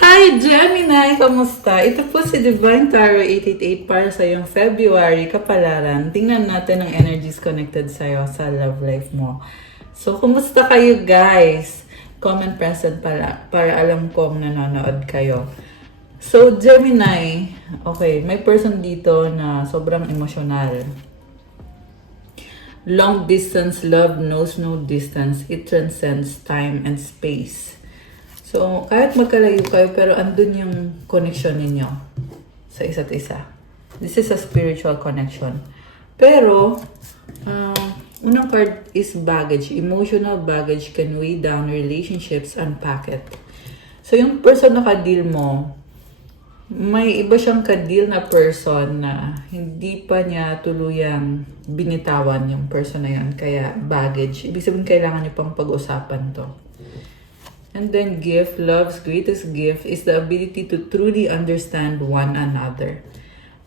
Hi Gemini! Kamusta? Ito po si Divine Tarot 888 para sa iyong February kapalaran. Tingnan natin ang energies connected sa iyo sa love life mo. So, kumusta kayo guys? Comment present para alam kong nanonood kayo. So, Gemini, okay, may person dito na sobrang emosyonal. Long distance love knows no distance. It transcends time and space. So, kahit magkalayo kayo, pero andun yung connection ninyo sa isa't isa. This is a spiritual connection. Pero, unang card is baggage. Emotional baggage can weigh down relationships, unpack it. So, yung person na ka-deal mo, may iba siyang ka-deal na person na hindi pa niya tuluyang binitawan yung person na yun. Kaya, baggage. Ibig sabihin, kailangan niyo pang pag-usapan to. And then gift, love's greatest gift is the ability to truly understand one another.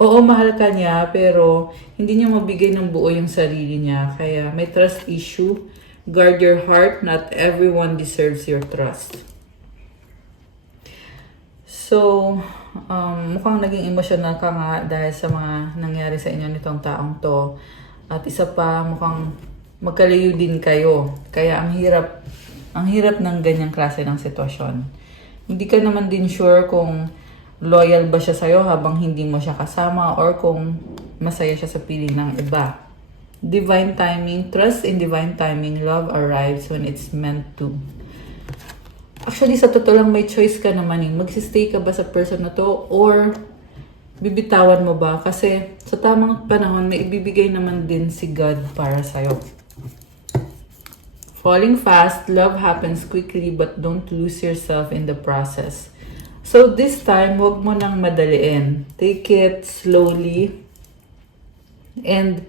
Oo, mahal ka niya, pero hindi niya mabigay ng buo yung sarili niya. Kaya may trust issue. Guard your heart. Not everyone deserves your trust. So, mukhang naging emotional ka nga dahil sa mga nangyari sa inyo nitong taong to. At isa pa, mukhang magkalayo din kayo. Kaya ang hirap ng ganyang klase ng sitwasyon. Hindi ka naman din sure kung loyal ba siya sa'yo habang hindi mo siya kasama or kung masaya siya sa piling ng iba. Divine timing, trust in divine timing, love arrives when it's meant to. Actually, sa totoo lang may choice ka naman eh. Magsistay ka ba sa person na to or bibitawan mo ba? Kasi sa tamang panahon, may ibibigay naman din si God para sa'yo. Falling fast, love happens quickly but don't lose yourself in the process. So this time, wag mo nang madaliin. Take it slowly and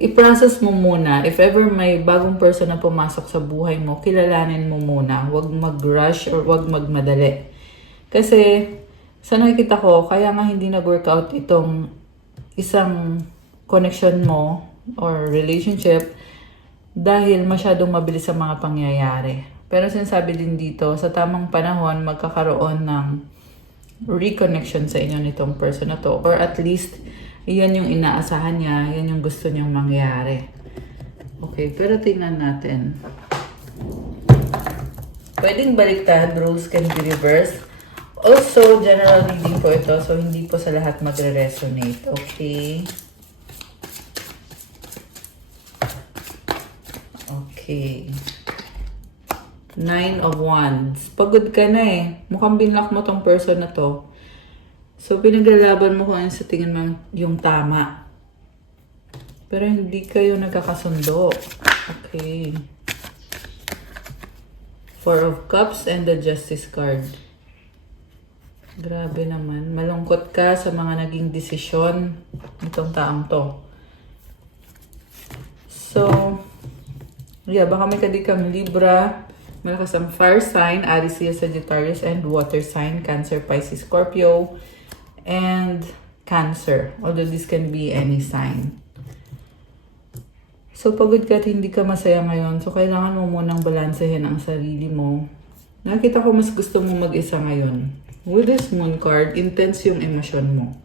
i-process mo muna. If ever may bagong person na pumasok sa buhay mo, kilalanin mo muna. Wag mag-rush or wag magmadali. Kasi sa nakikita ko, kaya nga hindi nag-workout itong isang connection mo or relationship dahil masyadong mabilis sa mga pangyayari. Pero sinasabi din dito, sa tamang panahon, magkakaroon ng reconnection sa inyo nitong person na to. Or at least, yan yung inaasahan niya, yan yung gusto niyang mangyari. Okay, pero tingnan natin. Pwedeng baliktad, rules can be reversed. Also, general reading po ito, so hindi po sa lahat magre-resonate. Okay? Okay. 9 of Wands. Pagod ka na eh. Mukhang binlock mo tong person na to. So, pinaglalaban mo kung ano sa tingin mo yung tama. Pero hindi kayo nagkakasundo. Okay. 4 of Cups and the Justice card. Grabe naman. Malungkot ka sa mga naging desisyon nitong taong to. So, yeah, baka may kadikang Libra, malakas ang fire sign, Aries, Leo, Sagittarius, and water sign, Cancer, Pisces, Scorpio, and Cancer. Although this can be any sign. So, pagod ka at hindi ka masaya ngayon. So, kailangan mo munang balansehin ang sarili mo. Nakita ko mas gusto mo mag-isa ngayon. With this moon card, intense yung emosyon mo.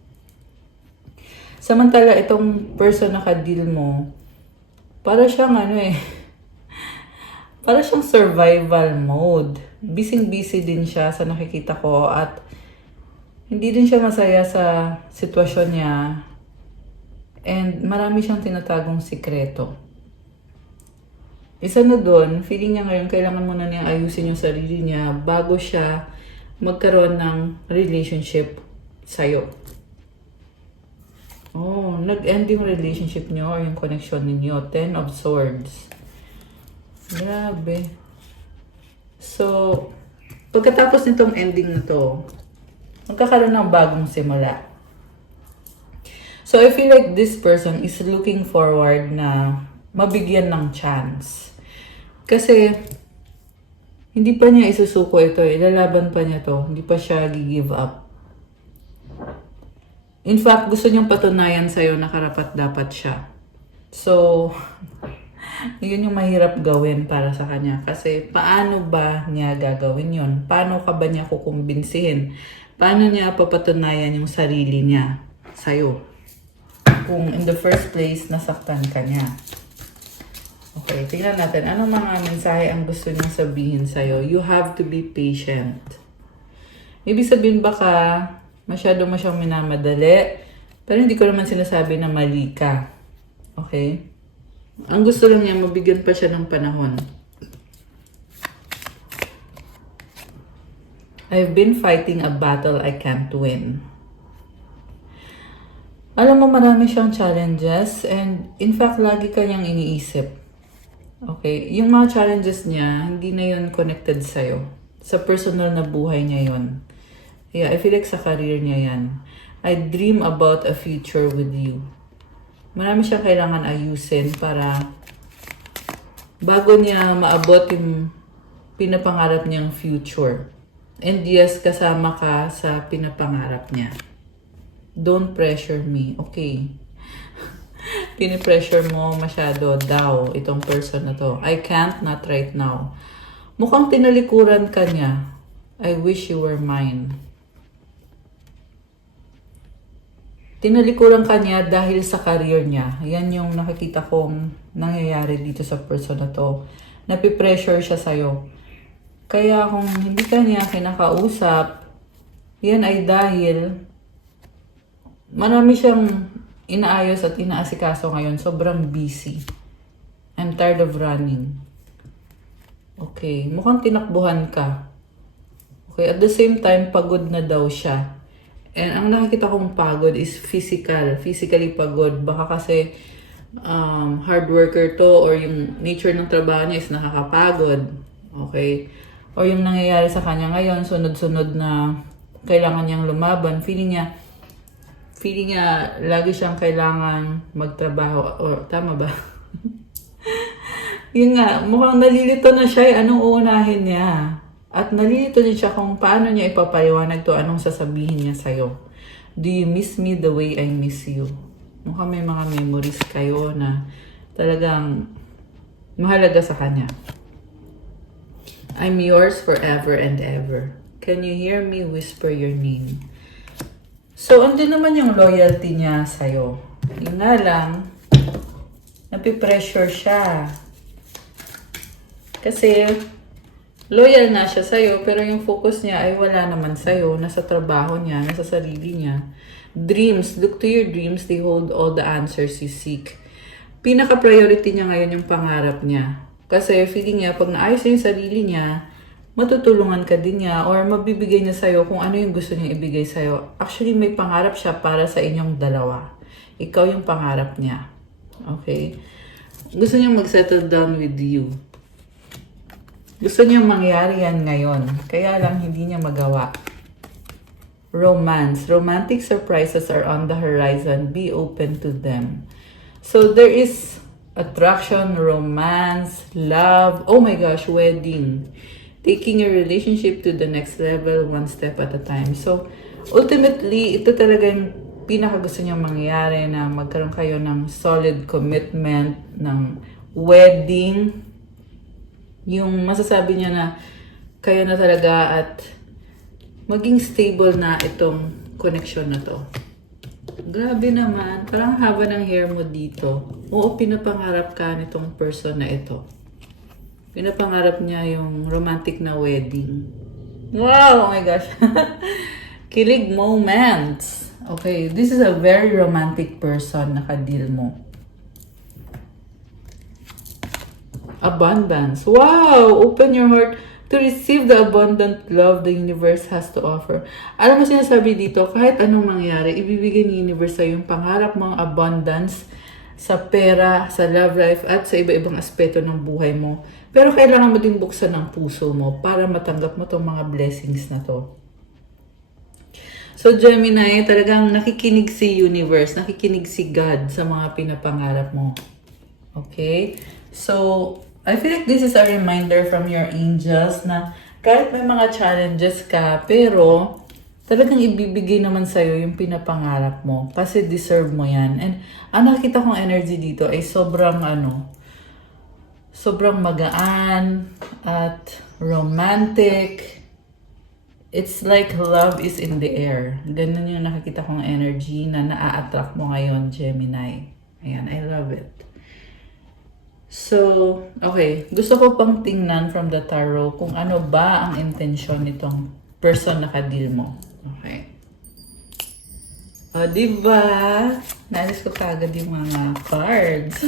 Samantala, itong person na ka-deal mo, para siyang para siyang survival mode. Busy-busy din siya sa nakikita ko at hindi din siya masaya sa sitwasyon niya. And marami siyang tinatagong sikreto. Isa na doon, feeling niya ngayon kailangan muna niya ayusin yung sarili niya bago siya magkaroon ng relationship sa'yo. Oh, nag-end yung relationship niyo or yung connection ninyo. 10 of Swords. Grabe. So, pagkatapos nitong ending na to, magkakaroon ng bagong simula. So, I feel like this person is looking forward na mabigyan ng chance. Kasi, hindi pa niya isusuko ito. Ilalaban pa niya to. Hindi pa siya gi-give up. In fact, gusto niyang patunayan sa'yo na karapat dapat siya. So, Yun yung mahirap gawin para sa kanya. Kasi paano ba niya gagawin yun? Paano ka ba niya kukumbinsihin? Paano niya papatunayan yung sarili niya sa'yo? Kung in the first place, nasaktan ka niya. Okay, tingnan natin. Anong mga mensahe ang gusto niyang sabihin sa'yo? You have to be patient. Ibig sabihin baka masyado mo siyang minamadali, pero hindi ko naman sinasabi na mali ka. Okay? Ang gusto lang niya, mabigyan pa siya ng panahon. I've been fighting a battle I can't win. Alam mo, marami siyang challenges and in fact, lagi kanyang iniisip. Okay? Yung mga challenges niya, hindi na yun connected sa'yo. Sa personal na buhay niya yun. Yeah, I feel like sa career niya yan. I dream about a future with you. Marami siyang kailangan ayusin para bago niya maabot yung pinapangarap niyang future. And yes, kasama ka sa pinapangarap niya. Don't pressure me, okay? Pinipressure mo masyado daw itong person na to. I can't, not right now. Mukhang tinalikuran ka niya. I wish you were mine. Tinalikuran ka niya dahil sa career niya. Yan yung nakikita kong nangyayari dito sa person na to. Napipressure siya sa'yo. Kaya kung hindi ka niya kinakausap, yan ay dahil marami siyang inaayos at inaasikaso ngayon. Sobrang busy. I'm tired of running. Okay, mukhang tinakbuhan ka. Okay, at the same time, pagod na daw siya. And ang nakikita kong pagod is physical. Physically pagod. Baka kasi hard worker to or yung nature ng trabaho niya is nakakapagod. Okay? Or yung nangyayari sa kanya ngayon, sunod-sunod na kailangan niyang lumaban. Feeling niya lagi siyang kailangan magtrabaho. Or tama ba? Yun nga, mukhang nalilito na siya. Anong uunahin niya? At nalilito din siya kung paano niya ipapaliwanag to, anong sasabihin niya sa'yo. Do you miss me the way I miss you? Mukhang may mga memories kayo na talagang mahalaga sa kanya. I'm yours forever and ever. Can you hear me whisper your name? So, andun naman yung loyalty niya sa'yo. Yun nga lang, napipressure siya. Kasi, loyal na siya sa'yo, pero yung focus niya ay wala naman sa'yo. Nasa trabaho niya, nasa sarili niya. Dreams, look to your dreams. They hold all the answers you seek. Pinaka-priority niya ngayon yung pangarap niya. Kasi feeling niya, pag naayos niya yung sarili niya, matutulungan ka din niya or mabibigay niya sa'yo kung ano yung gusto niya ibigay sa'yo. Actually, may pangarap siya para sa inyong dalawa. Ikaw yung pangarap niya. Okay? Gusto niya mag-settle down with you. Gusto niya mangyari yan ngayon. Kaya lang hindi niya magawa. Romance. Romantic surprises are on the horizon. Be open to them. So there is attraction, romance, love. Oh my gosh, wedding. Taking your relationship to the next level one step at a time. So ultimately, ito talaga yung pinakagusto niyang mangyari na magkaroon kayo ng solid commitment, ng wedding. Yung masasabi niya na kayo na talaga at maging stable na itong connection na to. Grabe naman. Parang haba ng hair mo dito. Oo, pinapangarap ka nitong person na ito. Pinapangarap niya yung romantic na wedding. Wow! Oh my gosh. Kilig moments. Okay, this is a very romantic person na ka-deal mo. Abundance. Wow! Open your heart to receive the abundant love the universe has to offer. Alam mo sinasabi dito, kahit anong mangyari, ibibigay ni universe sa yung pangarap mong abundance sa pera, sa love life, at sa iba-ibang aspeto ng buhay mo. Pero kailangan mo din buksan ang puso mo para matanggap mo tong mga blessings na to. So Gemini, talagang nakikinig si universe, nakikinig si God sa mga pinapangarap mo. Okay? So, I feel like this is a reminder from your angels na kahit may mga challenges ka, pero talagang ibibigay naman sa'yo yung pinapangarap mo kasi deserve mo yan. And ang nakita kong energy dito ay sobrang sobrang magaan at romantic. It's like love is in the air. Ganun yung nakikita kong energy na naa-attract mo ngayon, Gemini. Ayan, I love it. So, okay. Gusto ko pang tingnan from the tarot kung ano ba ang intensyon nitong person na ka-deal mo. Okay. O, diba? Naalis ko kagad yung mga cards.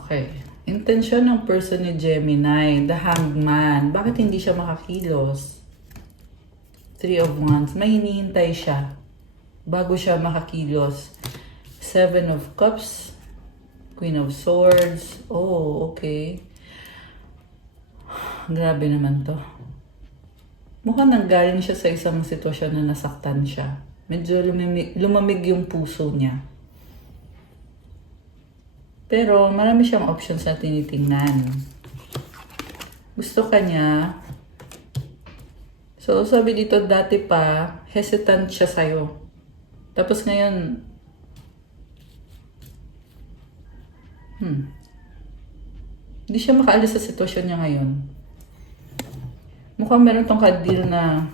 Okay. Intensyon ng person ni Gemini, the Hangman. Bakit hindi siya makakilos? Three of Wands. May hinihintay siya bago siya makakilos. Seven of Cups. Queen of Swords. Oh, okay. Grabe naman to. Mukhang nanggaling siya sa isang sitwasyon na nasaktan siya. Medyo lumamig yung puso niya. Pero marami siyang options na tinitingnan. Gusto ka niya. So, sabi dito, dati pa, hesitant siya sa'yo. Tapos ngayon, hindi siya makaalis sa sitwasyon niya ngayon. Mukhang meron tong ka-deal na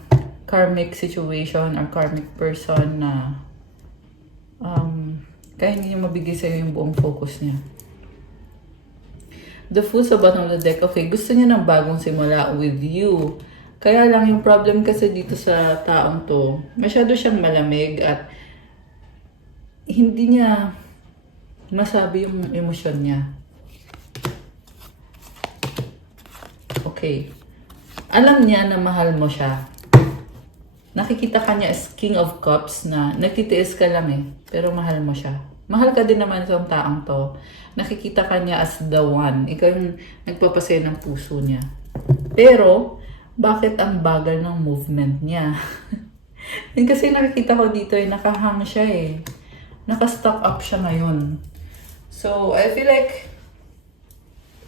karmic situation or karmic person na kaya hindi niya mabigay sa'yo yung buong focus niya. The Fool sa bottom of the deck. Okay, gusto niya ng bagong simula with you. Kaya lang yung problem kasi dito sa taong to, masyado siyang malamig at hindi niya masabi yung emosyon niya. Okay. Alam niya na mahal mo siya. Nakikita ka niya as King of Cups na nagtitiis ka lang pero mahal mo siya. Mahal ka din naman itong taong to. Nakikita ka niya as the one. Ikaw yung nagpapasaya ng puso niya. Pero, bakit ang bagal ng movement niya? Kasi nakikita ko dito nakahang siya Naka-stock up siya ngayon. So, I feel like,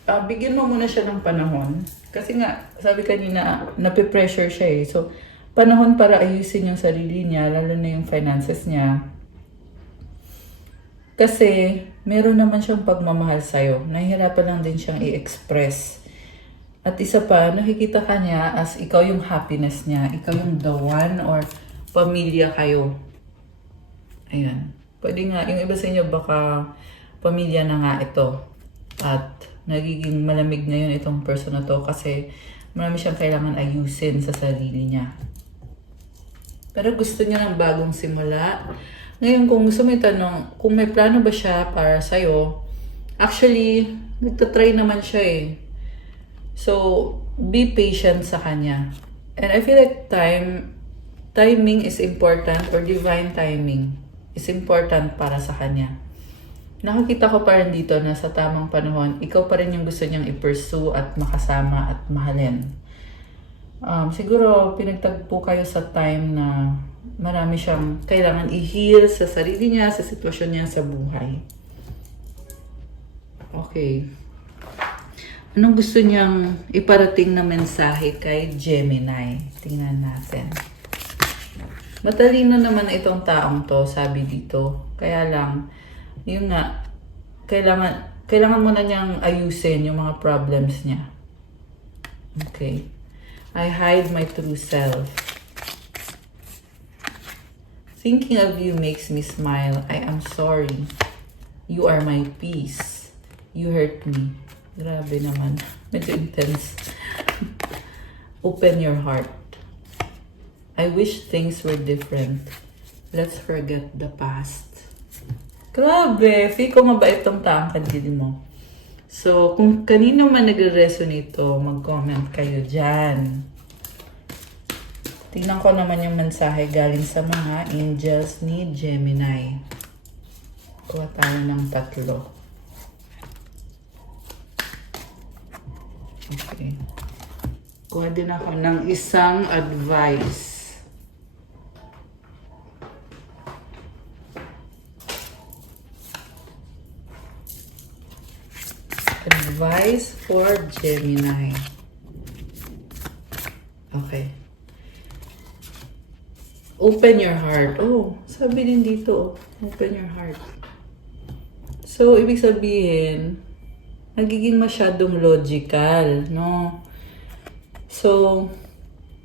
bigyan mo muna siya ng panahon. Kasi nga, sabi kanina, nape-pressure siya So, panahon para ayusin yung sarili niya, lalo na yung finances niya. Kasi, meron naman siyang pagmamahal sa'yo. Nahihirapan lang din siyang i-express. At isa pa, nakikita ka niya as ikaw yung happiness niya. Ikaw yung the one or pamilya kayo. Ayan. Pwede nga, yung iba sa inyo baka pamilya na nga ito. At nagiging malamig na yun itong person na to kasi marami siyang kailangan ayusin sa sarili niya. Pero gusto niya ng bagong simula. Ngayon, kung gusto mo itanong, kung may plano ba siya para sa'yo, actually, nagtatry naman siya So, be patient sa kanya. And I feel like timing is important or divine timing is important para sa kanya. Nakakita ko pa rin dito na sa tamang panahon, ikaw pa rin yung gusto niyang i-pursue at makasama at mahalin. Siguro pinagtagpo kayo sa time na marami siyang kailangan i-heal sa sarili niya, sa sitwasyon niya sa buhay. Okay. Anong gusto niyang iparating na mensahe kay Gemini? Tingnan natin. Matalino naman itong taong to, sabi dito. Kaya lang, yun nga, kailangan mo na niyang ayusin yung mga problems niya. Okay. I hide my true self. Thinking of you makes me smile. I am sorry. You are my peace. You hurt me. Grabe naman. Medyo intense. Open your heart. I wish things were different. Let's forget the past. Grabe. Feel ko mabait tong taong kadilin mo. So, kung kanino man nagre-resonate ito, mag-comment kayo dyan. Tingnan ko naman yung mensahe galing sa mga angels ni Gemini. Kuha tayo ng 3. Okay. Kuha din ako ng isang advice. Advice for Gemini. Okay. open your heart. Oh, sabi din dito, open your heart. So, ibig sabihin, nagiging masyadong logical, no? So,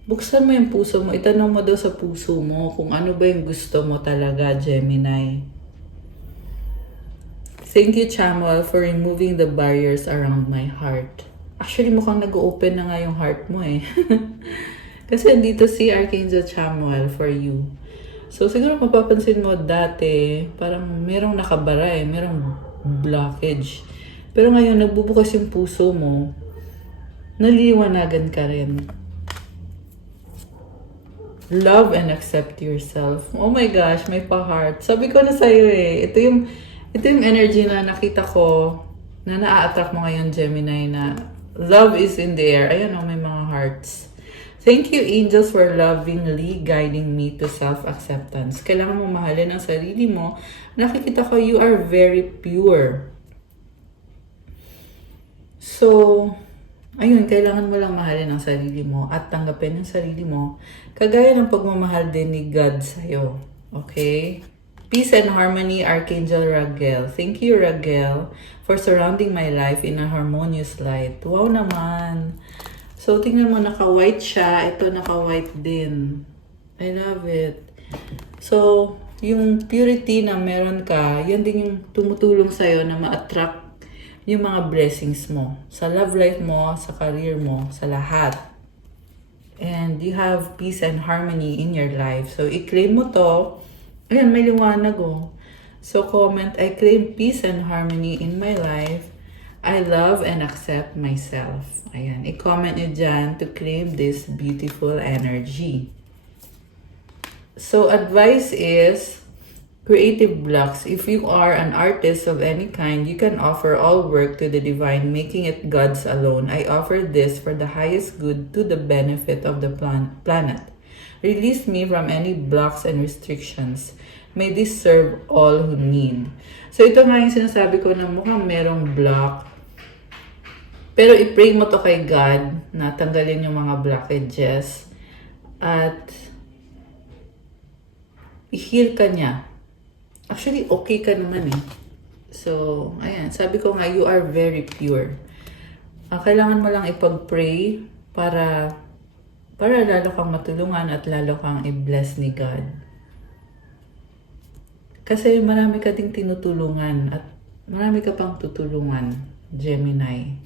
buksan mo yung puso mo. Itanong mo daw sa puso mo kung ano ba yung gusto mo talaga, Gemini. Thank you, Chamuel, for removing the barriers around my heart. Actually, mukhang nag-open na nga yung heart mo eh. Kasi andito si Archangel Chamuel for you. So, siguro mapapansin mo dati, parang merong nakabara eh, merong blockage. Pero ngayon, nagbubukas yung puso mo, naliliwanagan ka rin. Love and accept yourself. Oh my gosh, may pa-heart. Sabi ko na sa'yo eh, ito yung energy na nakita ko, na na-attract mo ngayon, Gemini, na love is in the air. Ayan oh, may mga hearts. Thank you, angels, for lovingly guiding me to self-acceptance. Kailangan mo mahalin ang sarili mo. Nakikita ko, you are very pure. So, ayun, kailangan mo lang mahalin ang sarili mo at tanggapin ang sarili mo. Kagaya ng pagmamahal din ni God sa'yo. Okay? Peace and harmony, Archangel Raguel. Thank you, Raguel, for surrounding my life in a harmonious light. Wow naman! So, tingnan mo, naka-white siya. Ito, naka-white din. I love it. So, yung purity na meron ka, yan din yung tumutulong sa'yo na ma-attract yung mga blessings mo. Sa love life mo, sa career mo, sa lahat. And you have peace and harmony in your life. So, i-claim mo to. Ayan, may liwanag oh. So, comment, I claim peace and harmony in my life. I love and accept myself. Ayan, i-comment nyo dyan to claim this beautiful energy. So, advice is, creative blocks. If you are an artist of any kind, you can offer all work to the divine, making it God's alone. I offer this for the highest good to the benefit of the planet. Release me from any blocks and restrictions. May this serve all who need. So, ito nga yung sinasabi ko na mukhang merong block. Pero i-pray mo to kay God na tanggalin yung mga blockages at i-heal ka niya. Actually, okay ka naman eh. So, ayan. Sabi ko nga, you are very pure. Kailangan mo lang ipag-pray para lalo kang matulungan at lalo kang i-bless ni God. Kasi marami ka ding tinutulungan at marami ka pang tutulungan, Gemini.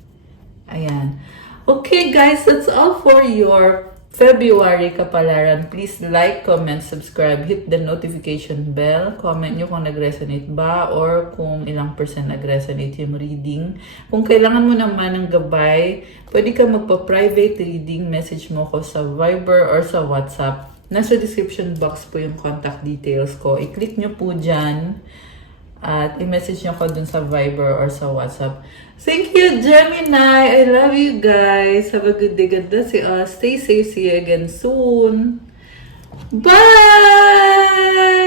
Ayan. Okay guys, that's all for your February kapalaran. Please like, comment, subscribe, hit the notification bell. Comment nyo kung nag-resonate ba or kung ilang percent nag-resonate yung reading. Kung kailangan mo naman ng gabay, pwede ka magpa-private reading. Message mo ko sa Viber or sa WhatsApp. Nasa description box po yung contact details ko. I-click nyo po dyan. At i-message nyo ko dun sa Viber or sa WhatsApp. Thank you, Gemini! I love you guys! Have a good day. God bless you all. Stay safe. See you again soon. Bye!